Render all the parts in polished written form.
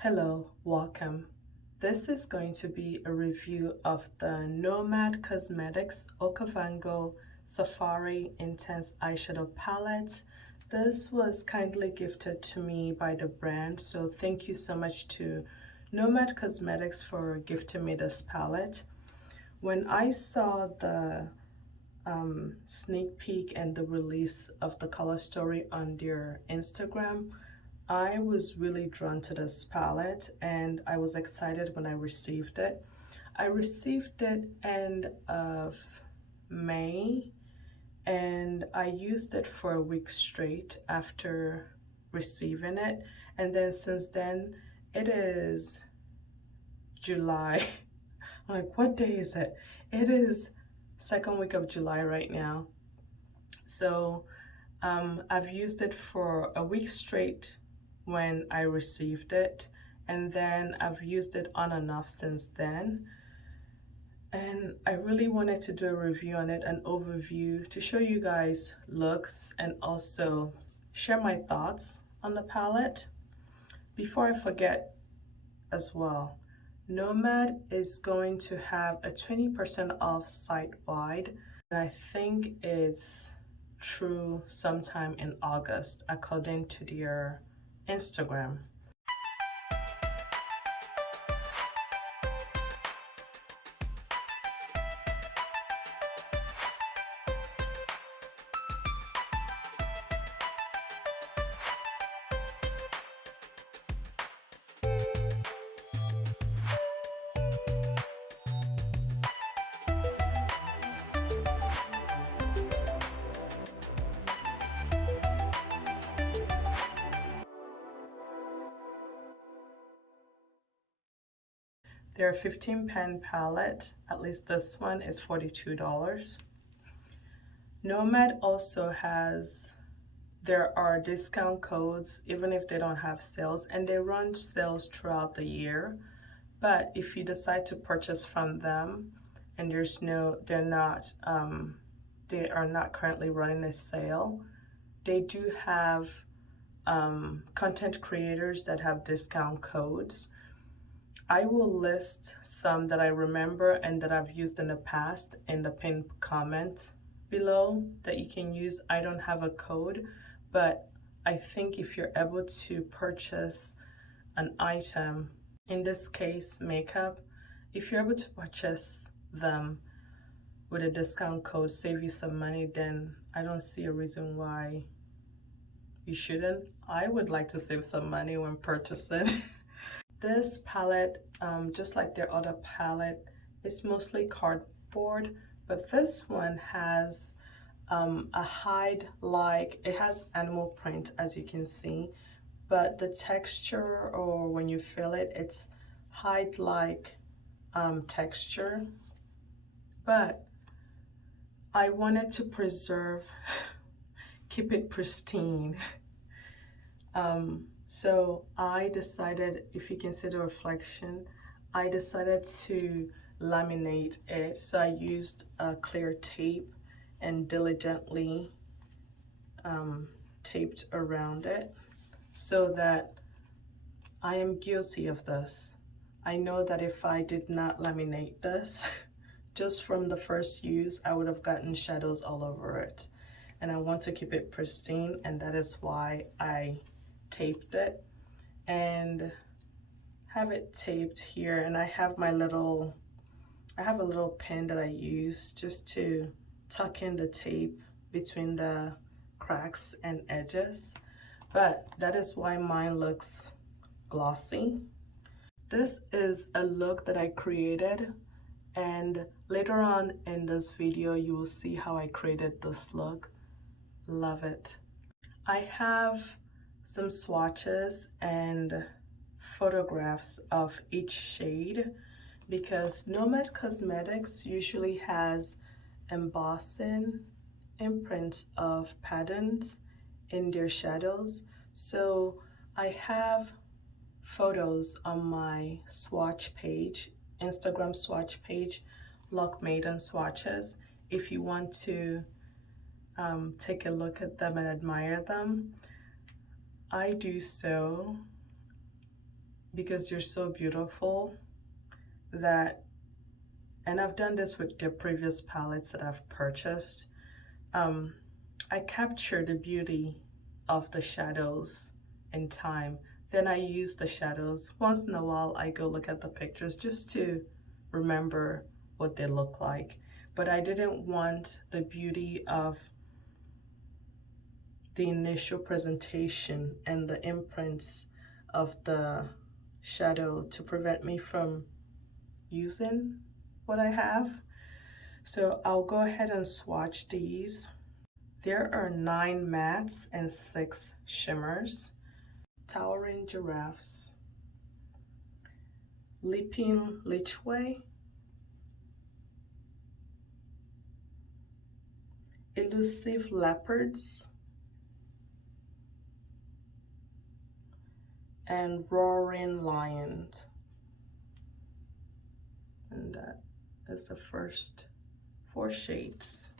Hello, welcome. This is going to be a review of the Nomad Cosmetics OKAVANGO Safari Intense Eyeshadow Palette. This was kindly gifted to me by the brand, so thank you so much to Nomad Cosmetics for gifting me this palette. When I saw the sneak peek and the release of the color story on their Instagram, I was really drawn to this palette and I was excited when I received it. I received it end of May and I used it for a week straight after receiving it. And then since then, it is July. I'm like, what day is it? It is second week of July right now. So I've used it for a week straight when I received it, and then I've used it on and off since then. And I really wanted to do a review on it, an overview to show you guys looks and also share my thoughts on the palette. Before I forget as well, Nomad is going to have a 20% off site-wide, and I think it's through sometime in August according to their Instagram. Their 15-pan palette, at least this one, is $42. Nomad also has, there are discount codes even if they don't have sales, and they run sales throughout the year. But if you decide to purchase from them and they are not currently running a sale, they do have content creators that have discount codes. I will list some that I remember and that I've used in the past in the pinned comment below that you can use. I don't have a code, but I think if you're able to purchase an item, in this case makeup, if you're able to purchase them with a discount code, save you some money, then I don't see a reason why you shouldn't. I would like to save some money when purchasing. This palette, just like their other palette, is mostly cardboard, but this one has a hide-like, it has animal print as you can see, but the texture, or when you feel it, it's hide-like texture. But I wanted to preserve, keep it pristine. So I decided, if you can see the reflection, I decided to laminate it. So I used a clear tape and diligently taped around it, so that I am guilty of this. I know that if I did not laminate this, just from the first use, I would have gotten shadows all over it. And I want to keep it pristine, and that is why I taped it and have it taped here. And I have a little pin that I use just to tuck in the tape between the cracks and edges, but that is why mine looks glossy. This is a look that I created, and later on in this video you will see how I created this look. Love it. I have some swatches and photographs of each shade because Nomad Cosmetics usually has embossing imprints of patterns in their shadows. So I have photos on my swatch page, Instagram swatch page, Lockmaiden swatches, if you want to take a look at them and admire them. I do so because they're so beautiful that, and I've done this with the previous palettes that I've purchased, I capture the beauty of the shadows in time. Then I use the shadows. Once in a while, I go look at the pictures just to remember what they look like. But I didn't want the beauty of the initial presentation and the imprints of the shadow to prevent me from using what I have. So I'll go ahead and swatch these. There are 9 mattes and 6 shimmers. Towering Giraffes, Leaping Lichway, Elusive Leopards, and Roaring Lions. And that is the first 4 shades.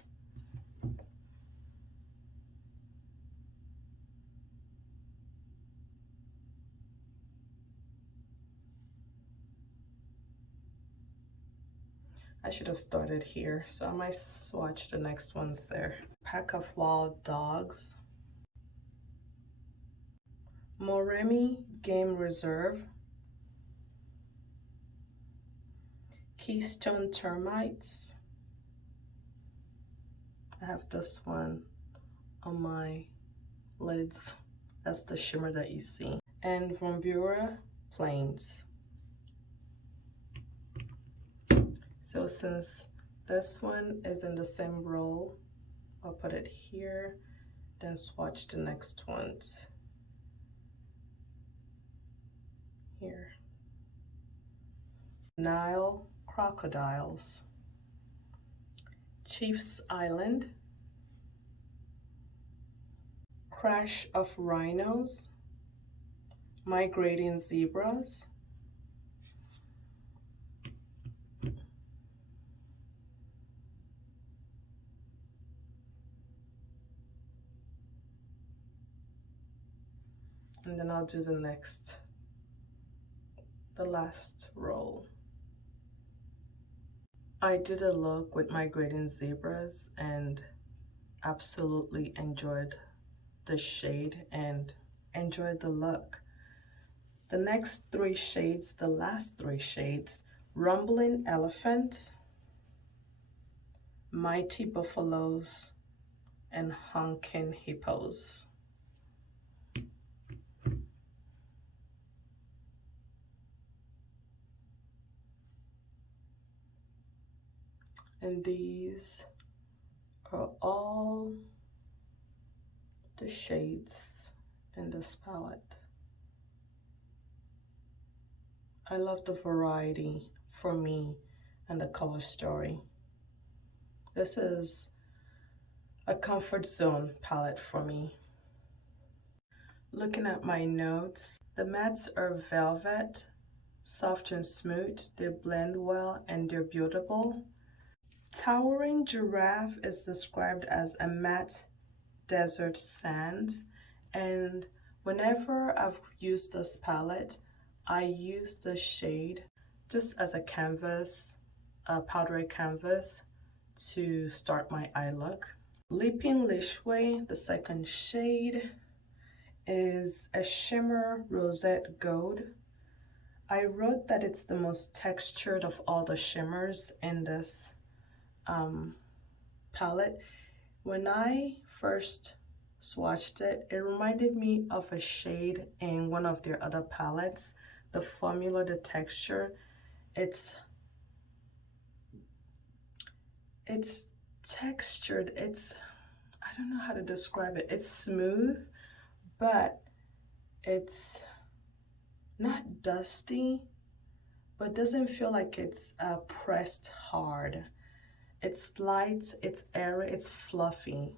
I should have started here, so I might swatch the next ones there. Pack of Wild Dogs, Moremi Game Reserve, Keystone Termites. I have this one on my lids. That's the shimmer that you see. And Vombura Plains. So since this one is in the same roll, I'll put it here, then swatch the next ones here. Nile Crocodiles, Chief's Island, Crash of Rhinos, Migrating Zebras, and then I'll do the last roll. I did a look with Migrating Zebras and absolutely enjoyed the shade and enjoyed the look. The next 3 shades, the last 3 shades, Rumbling Elephant, Mighty Buffaloes, and Honking Hippos. And these are all the shades in this palette. I love the variety for me and the color story. This is a comfort zone palette for me. Looking at my notes, the mattes are velvet, soft and smooth, they blend well and they're beautiful. Towering Giraffe is described as a matte desert sand, and whenever I've used this palette, I use the shade just as a canvas, a powdery canvas to start my eye look. Leaping Lichway, the second shade, is a shimmer rosette gold. I wrote that it's the most textured of all the shimmers in this palette. When I first swatched it, it reminded me of a shade in one of their other palettes. The formula, the texture, it's textured, I don't know how to describe it. It's smooth, but it's not dusty, but doesn't feel like it's pressed hard. It's light, it's airy, it's fluffy.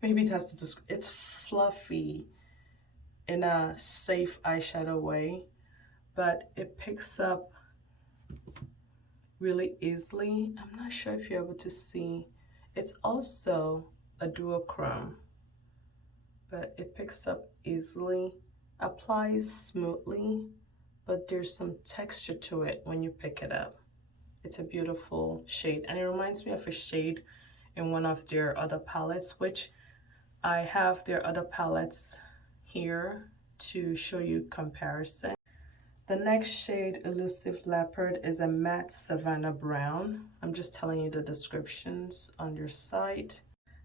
Maybe that's the description. It's fluffy in a safe eyeshadow way, but it picks up really easily. I'm not sure if you're able to see. It's also a duochrome, but it picks up easily, applies smoothly, but there's some texture to it when you pick it up. It's a beautiful shade, and it reminds me of a shade in one of their other palettes, which I have their other palettes here to show you comparison. The next shade, Elusive Leopard, is a matte Savannah Brown. I'm just telling you the descriptions on their site.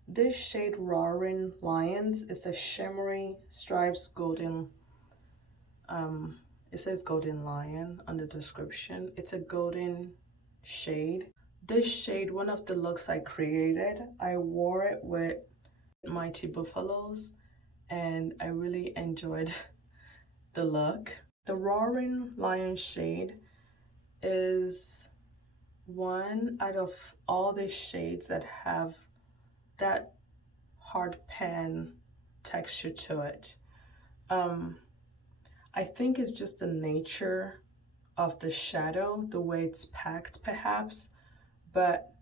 This shade, Roaring Lions, is a shimmery stripes golden, it says Golden Lion on the description. It's a golden shade. This shade, one of the looks I created, I wore it with Mighty Buffaloes, and I really enjoyed the look. The Roaring Lion shade is one out of all the shades that have that hard pan texture to it. I think it's just the nature of the shadow, the way it's packed perhaps, but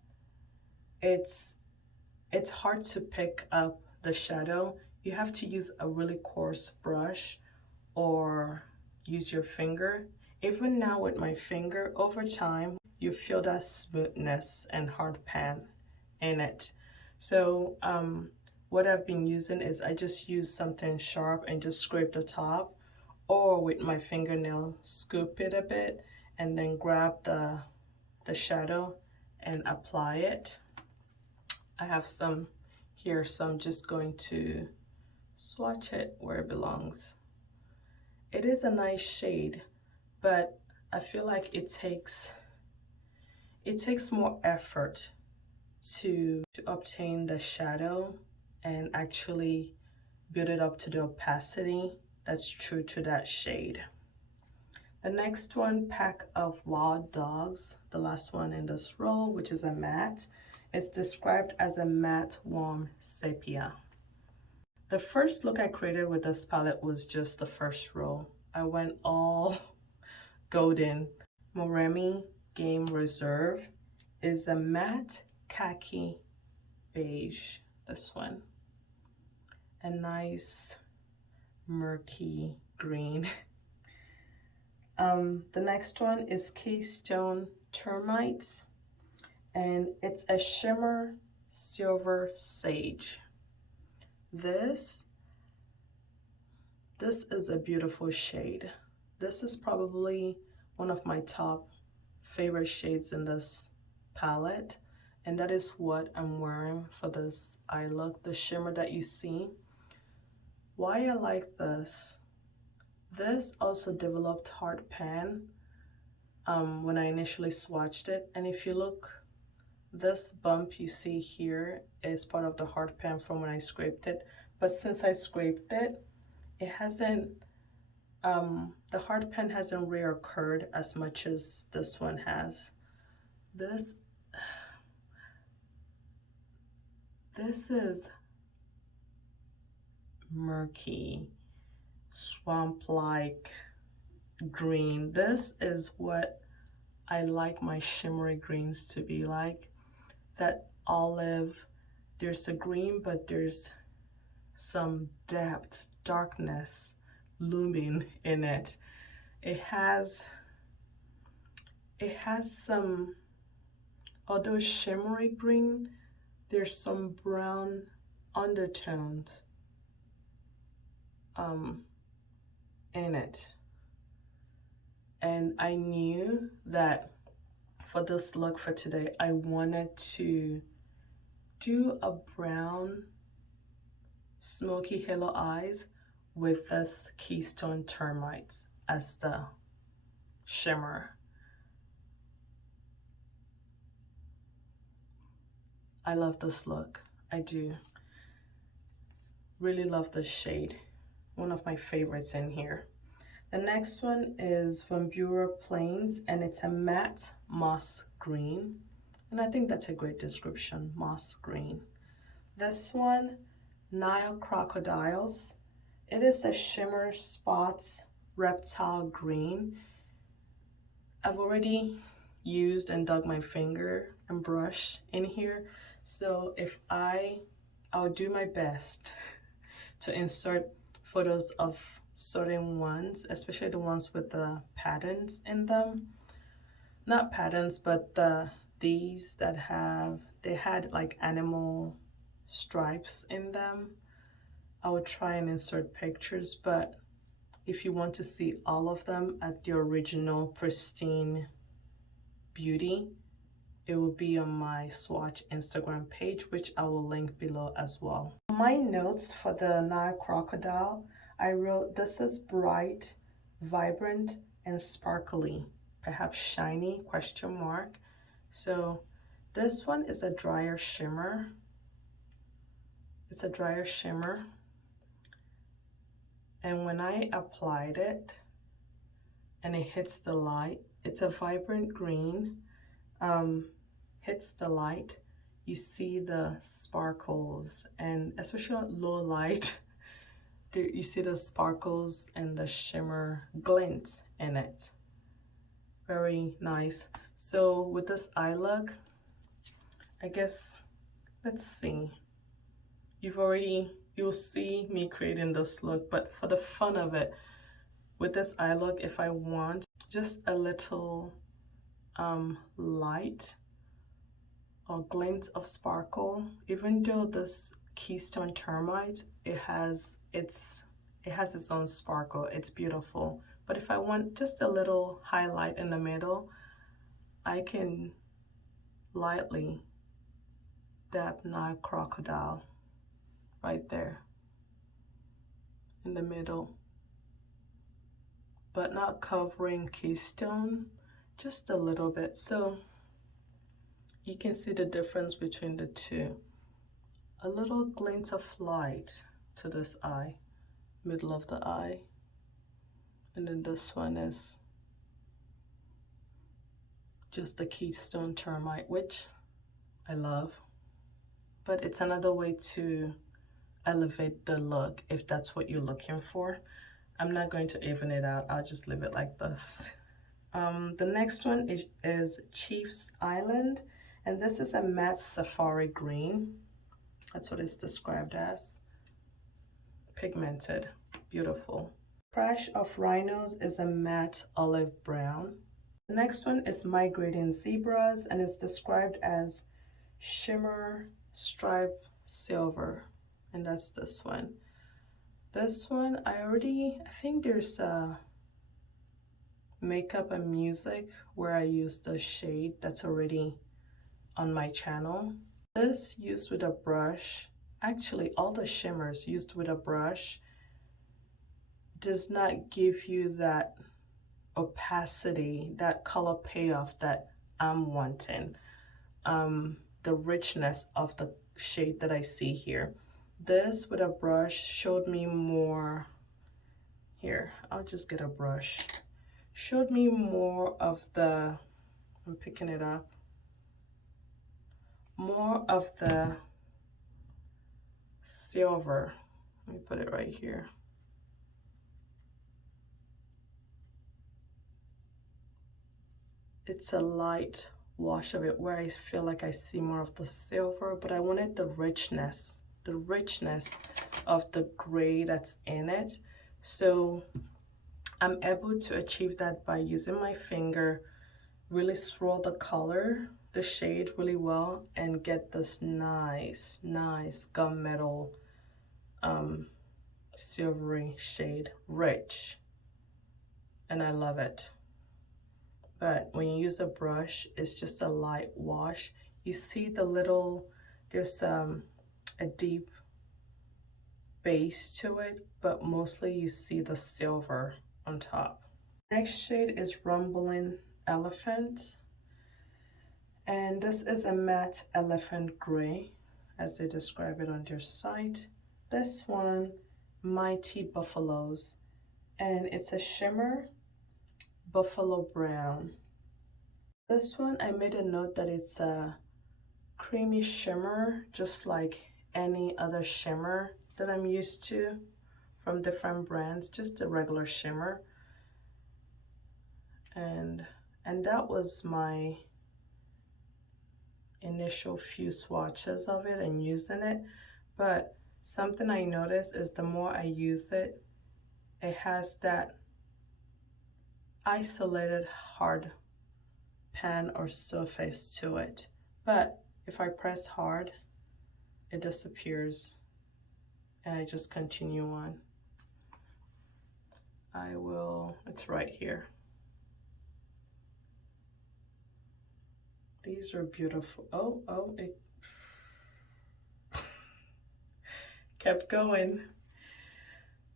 it's hard to pick up the shadow. You have to use a really coarse brush or use your finger. Even now with my finger, over time, you feel that smoothness and hard pan in it. So what I've been using is I just use something sharp and just scrape the top, or with my fingernail, scoop it a bit and then grab the shadow and apply it. I have some here, so I'm just going to swatch it where it belongs. It is a nice shade, but I feel like it takes more effort to obtain the shadow and actually build it up to the opacity that's true to that shade. The next one, Pack of Wild Dogs, the last one in this row, which is a matte. It's described as a matte warm sepia. The first look I created with this palette was just the first row. I went all golden. Moremi Game Reserve is a matte khaki beige, this one. A nice murky green. The next one is Keystone Termites, and it's a shimmer silver sage. This is a beautiful shade. This is probably one of my top favorite shades in this palette, and that is what I'm wearing for this eye look, the shimmer that you see. Why I like this also developed hard pan when I initially swatched it, and if you look, this bump you see here is part of the hard pan from when I scraped it, but since I scraped it, it hasn't, the hard pan hasn't reoccurred as much as this one has. This is murky, swamp-like green. This is what I like my shimmery greens to be like. That olive, there's a green, but there's some depth, darkness looming in it. It has some, although shimmery green, there's some brown undertones in it. And I knew that for this look for today, I wanted to do a brown smoky halo eyes with this Keystone Termites as the shimmer. I love this look. I do. Really love this shade. One of my favorites in here. The next one is Van Buren Plains, and it's a matte moss green. And I think that's a great description, moss green. This one, Nile Crocodiles. It is a shimmer spots reptile green. I've already used and dug my finger and brush in here. So if I'll do my best to insert photos of certain ones, especially the ones with the patterns in them. Not patterns, but these that they had like animal stripes in them. I would try and insert pictures, but if you want to see all of them at the original pristine beauty, it will be on my swatch Instagram page, which I will link below as well. My notes for the Nile Crocodile, I wrote, this is bright, vibrant, and sparkly, perhaps shiny, question mark. So this one is a drier shimmer. It's a drier shimmer. And when I applied it and it hits the light, it's a vibrant green, hits the light, you see the sparkles, and especially on low light, you see the sparkles and the shimmer glint in it. Very nice. So with this eye look, I guess, let's see. You'll see me creating this look, but for the fun of it, with this eye look, if I want just a little light or glint of sparkle, even though this Keystone Termite, it has its own sparkle, it's beautiful. But if I want just a little highlight in the middle, I can lightly dab Nile Crocodile right there in the middle, but not covering Keystone, just a little bit. So you can see the difference between the two. A little glint of light to this eye, middle of the eye. And then this one is just the Keystone Termite, which I love. But it's another way to elevate the look if that's what you're looking for. I'm not going to even it out, I'll just leave it like this. The next one is Chief's Island, and this is a matte safari green. That's what it's described as. Pigmented, beautiful. Crash of Rhinos is a matte olive brown. The next one is Migrating Zebras, and it's described as shimmer stripe silver, and that's this one. This one, I think there's a makeup and music where I use the shade that's already on my channel. This used with a brush, actually all the shimmers used with a brush does not give you that opacity, that color payoff that I'm wanting. The richness of the shade that I see here. This with a brush showed me more, here, I'll just get a brush. Showed me more of the, I'm picking it up, more of the silver. Let me put it right here. It's a light wash of it where I feel like I see more of the silver, but I wanted the richness of the gray that's in it. So I'm able to achieve that by using my finger, really swirl the color, the shade really well, and get this nice gunmetal silvery shade, rich, and I love it. But when you use a brush, it's just a light wash. You see the little, there's a deep base to it, but mostly you see the silver on top. Next shade is Rumbling Elephant, and this is a matte elephant gray as they describe it on their site. This one, Mighty Buffaloes, and it's a shimmer buffalo brown. This one, I made a note that it's a creamy shimmer, just like any other shimmer that I'm used to from different brands, just a regular shimmer. And that was my initial few swatches of it and using it. But something I noticed is the more I use it, it has that isolated hard pan or surface to it. But if I press hard, it disappears and I just continue on. It's right here. These are beautiful. Oh, it kept going.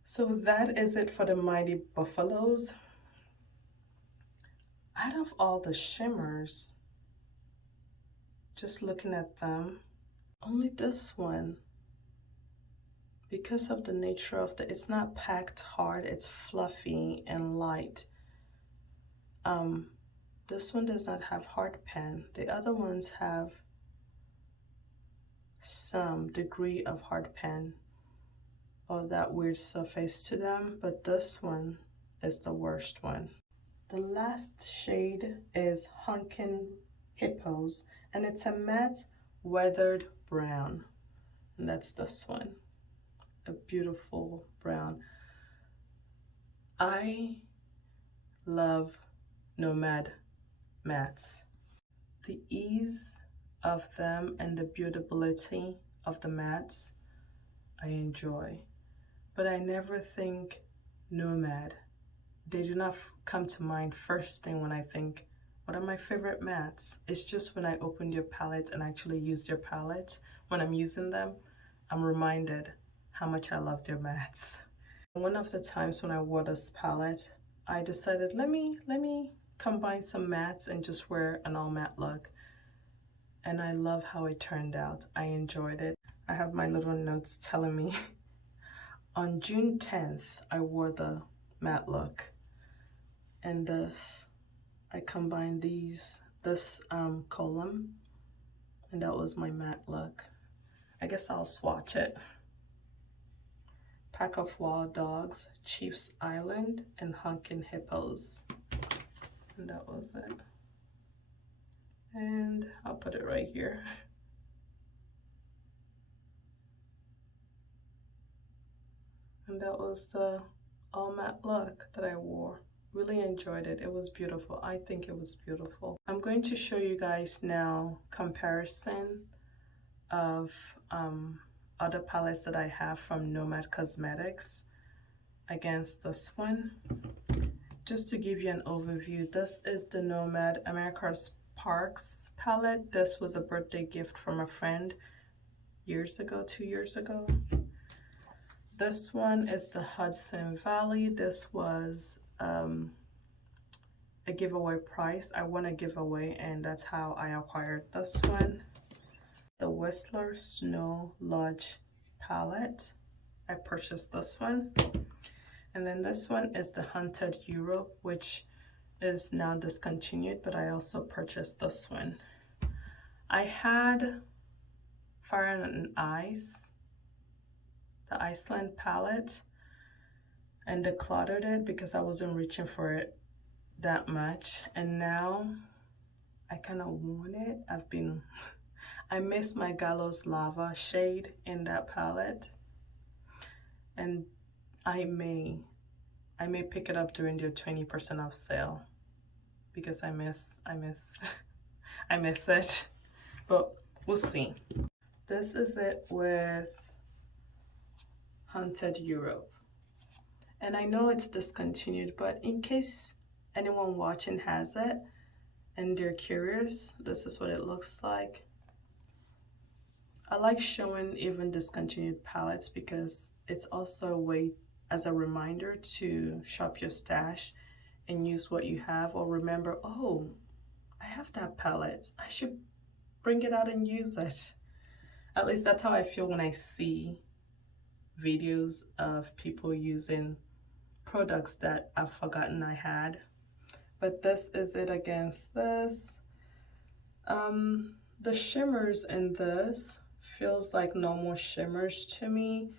So that is it for the Mighty Buffaloes. Out of all the shimmers, just looking at them, only this one, because of the nature of it's not packed hard, it's fluffy and light. This one does not have hard pan. The other ones have some degree of hard pan or that weird surface to them, but this one is the worst one. The last shade is Honkin' Hippos, and it's a matte weathered brown, and that's this one, a beautiful brown. I love Nomad mattes. The ease of them and the beautifulity of the mattes I enjoy, but I never think Nomad. They do not come to mind first thing when I think, what are my favorite mattes? It's just when I open your palette and actually use their palette, when I'm using them, I'm reminded how much I love their mattes. One of the times when I wore this palette, I decided, let me combine some mattes and just wear an all matte look. And I love how it turned out. I enjoyed it. I have my little notes telling me on June 10th, I wore the matte look. And I combined this column, and that was my matte look. I guess I'll swatch it. Pack of Wild Dogs, Chief's Island, and Honkin' Hippos. And that was it. And I'll put it right here. And that was the all matte look that I wore. Really enjoyed it. It was beautiful. I think it was beautiful. I'm going to show you guys now comparison of other palettes that I have from Nomad Cosmetics against this one. Just to give you an overview, this is the Nomad America's Parks palette. This was a birthday gift from a friend years ago, 2 years ago. This one is the Hudson Valley. This was a giveaway price. I won a giveaway, and that's how I acquired this one. The Whistler Snow Lodge palette. I purchased this one. And then this one is the Haunted Europe, which is now discontinued, but I also purchased this one. I had Fire and Ice, the Iceland palette, and decluttered it because I wasn't reaching for it that much. And now I kind of want it. I miss my Gallows Lava shade in that palette, and I may pick it up during their 20% off sale because I miss I miss it, but we'll see. This is it with Haunted Europe, and I know it's discontinued, but in case anyone watching has it and they're curious, this is what it looks like. I like showing even discontinued palettes because it's also a way as a reminder to shop your stash and use what you have, or remember, oh, I have that palette, I should bring it out and use it. At least that's how I feel when I see videos of people using products that I've forgotten I had. But this is it against this. The shimmers in this feels like normal shimmers to me.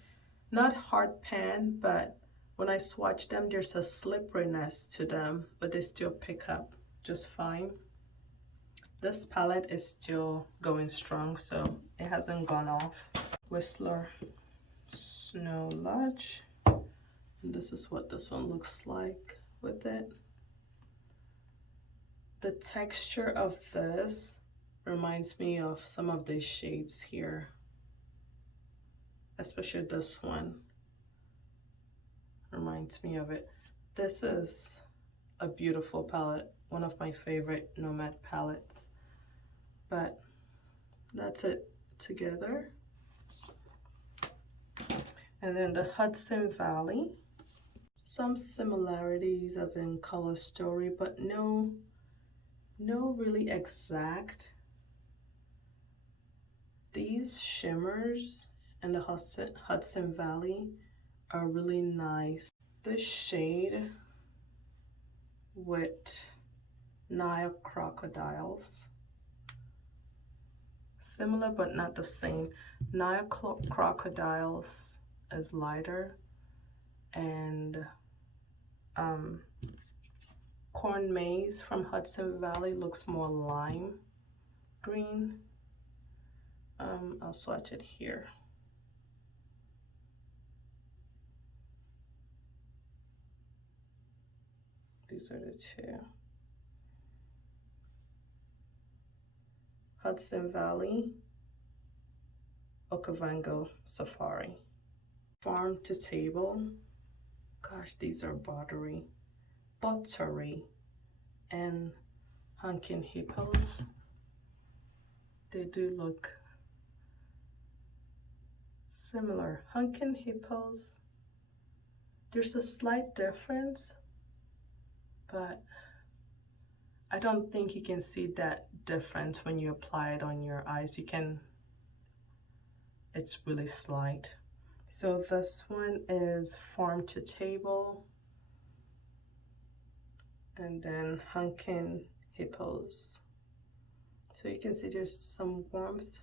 Not hard pan, but when I swatch them, there's a slipperiness to them, but they still pick up just fine. This palette is still going strong, so it hasn't gone off. Whistler Snow Lodge. And this is what this one looks like with it. The texture of this reminds me of some of the shades here, especially this one reminds me of it. This is a beautiful palette, one of my favorite Nomad palettes. But that's it together. And then the Hudson Valley, some similarities as in color story, but no really exact. These shimmers in the Hudson Valley are really nice. This shade with Nile Crocodiles, similar but not the same. Nile Crocodiles is lighter, and Corn Maze from Hudson Valley looks more lime green. I'll swatch it here. These are the two. Hudson Valley, OKAVANGO Safari. Farm to Table. Gosh, these are buttery. And Hunkin' Hippos. They do look similar. Hunkin' Hippos, there's a slight difference, but I don't think you can see that difference when you apply it on your eyes. You can, it's really slight. So this one is Farm to Table, and then Hunkin' Hippos. So you can see there's some warmth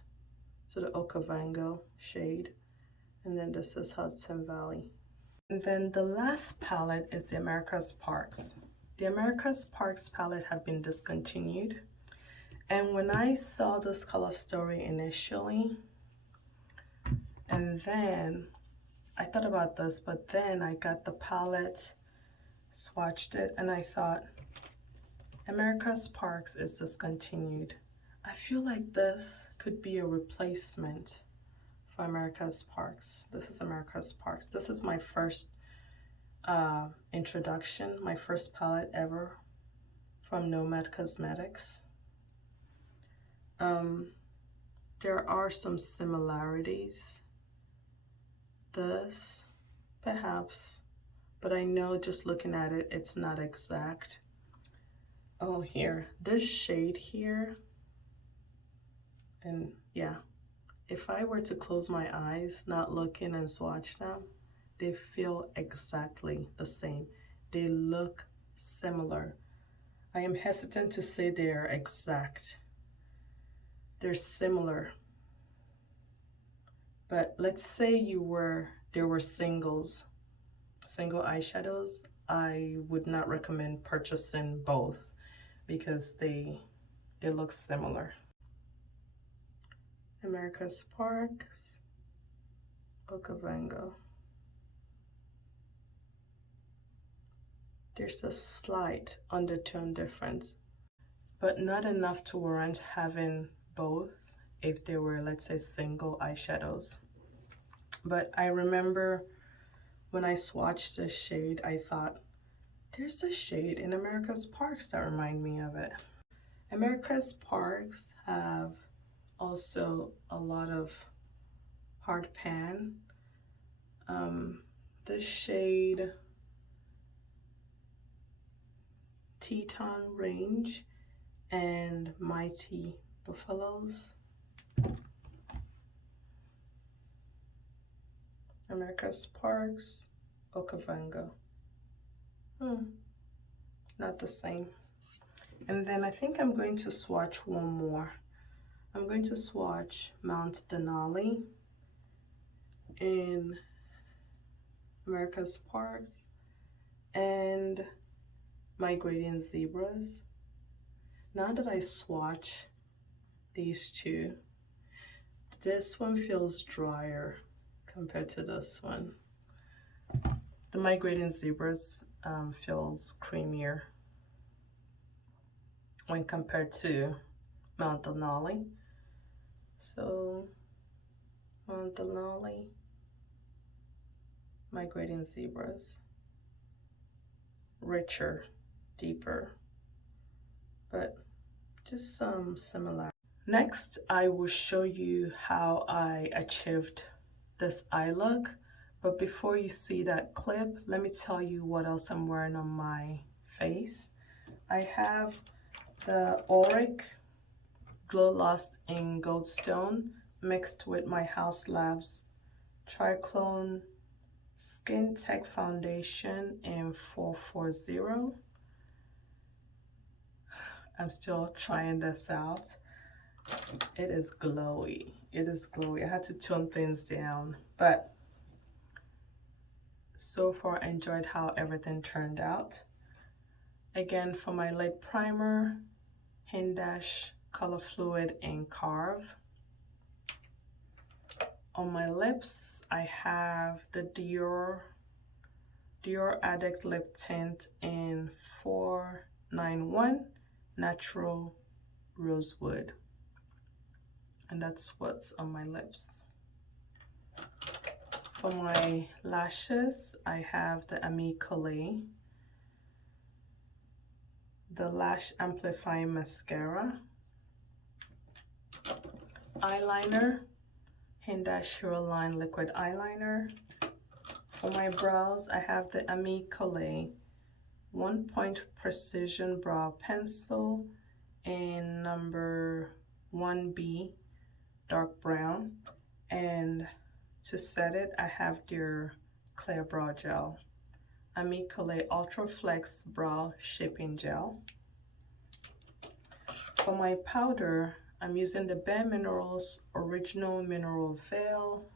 to the OKAVANGO shade, and then this is Hudson Valley. And then the last palette is the America's Parks. The America's Parks palette had been discontinued, and when I saw this color story initially, and then I thought about this, but then I got the palette, swatched it, and I thought, America's Parks is discontinued. I feel like this could be a replacement for America's Parks. This is America's Parks. This is my first introduction, my first palette ever from Nomad Cosmetics. There are some similarities. This, perhaps, but I know just looking at it, it's not exact. Oh, here, this shade here, and yeah, if I were to close my eyes, not looking and swatch them, they feel exactly the same. They look similar. I am hesitant to say they are exact. They're similar. But let's say there were single eyeshadows, I would not recommend purchasing both because they look similar. America's Parks, OKAVANGO. There's a slight undertone difference, but not enough to warrant having both if they were, let's say, single eyeshadows. But I remember when I swatched this shade, I thought, there's a shade in America's Parks that remind me of it. America's Parks have also a lot of hard pan. The shade Teton Range and Mighty Buffaloes. America's Parks, OKAVANGO. Not the same. And then I think I'm going to swatch one more. I'm going to swatch Mount Denali in America's Parks and My Gradient Zebras. Now that I swatch these two, this one feels drier compared to this one. The Migrating Zebras feels creamier when compared to Mount Denali. So Mount Denali, Migrating Zebras, richer, deeper, but just some similar. Next, I will show you how I achieved this eye look. But before you see that clip, let me tell you what else I'm wearing on my face. I have the Auric Glow Lost in Goldstone mixed with my House Labs Triclone Skin Tech Foundation in 440. I'm still trying this out. It is glowy. It is glowy. I had to tone things down, but so far I enjoyed how everything turned out. Again, for my lid primer, Hindash Color Fluid in Carve. On my lips, I have the Dior Addict Lip Tint in 491 Natural Rosewood. And that's what's on my lips. For my lashes, I have the Ami Collet, the Lash Amplifying Mascara. Eyeliner, Hindash Hero Line Liquid Eyeliner. For my brows, I have the Ami Collet 1-Point Precision Brow Pencil in number 1B dark brown, and to set it I have their Clear Brow Gel, Ami Collet Ultra Flex Brow Shaping Gel. For my powder, I'm using the Bare Minerals Original Mineral Veil,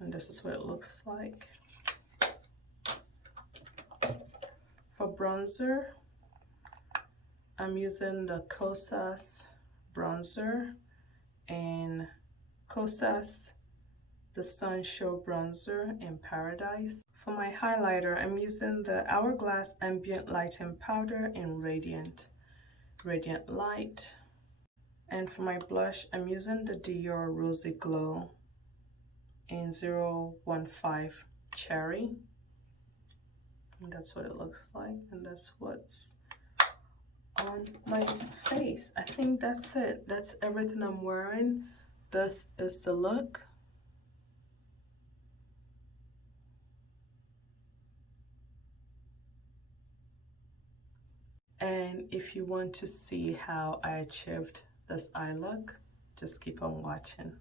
and this is what it looks like. For bronzer, I'm using the Kosas bronzer and Kosas the Sun Show bronzer in Paradise. For my highlighter, I'm using the Hourglass Ambient Lighting Powder in Radiant Light. And for my blush, I'm using the Dior Rosy Glow in 015 Cherry. And that's what it looks like, and that's what's on my face. I think that's it. That's everything I'm wearing. This is the look. And if you want to see how I achieved this eye look, just keep on watching.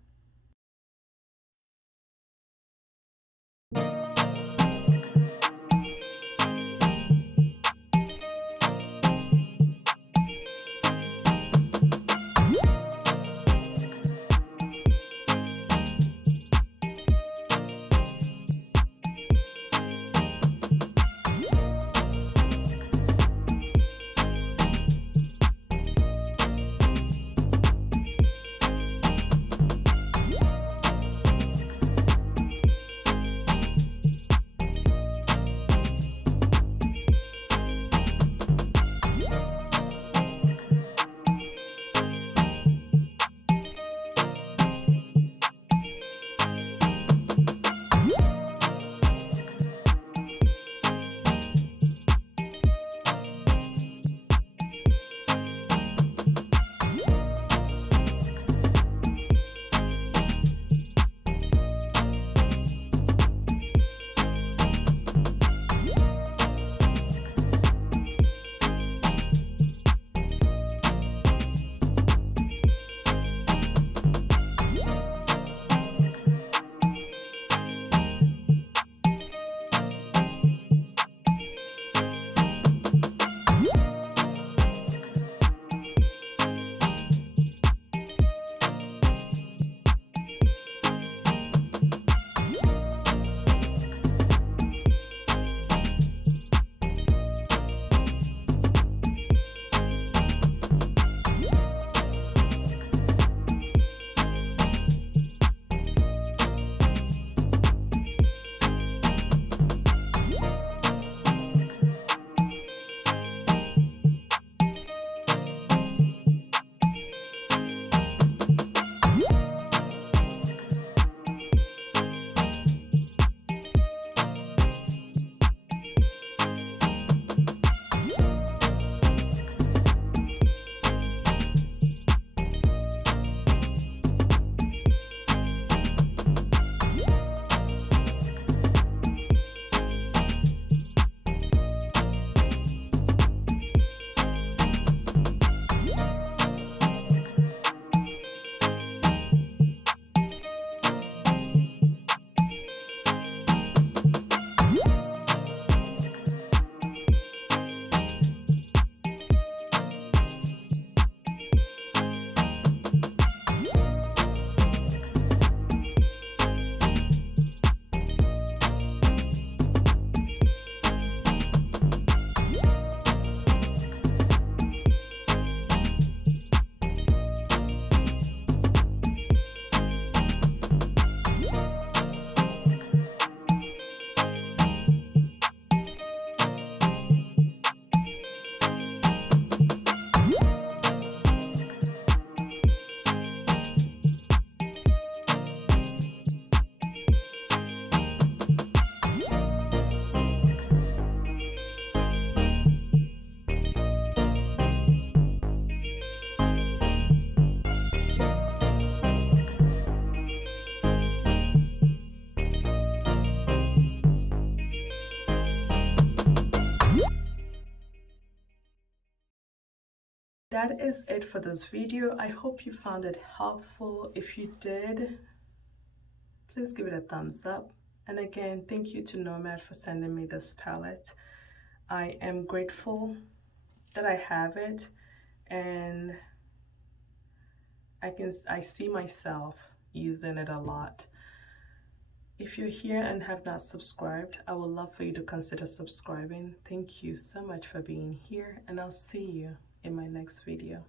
That is it for this video. I hope you found it helpful. If you did, please give it a thumbs up. And again, thank you to Nomad for sending me this palette. I am grateful that I have it, and I see myself using it a lot. If you're here and have not subscribed, I would love for you to consider subscribing. Thank you so much for being here, and I'll see you in my next video.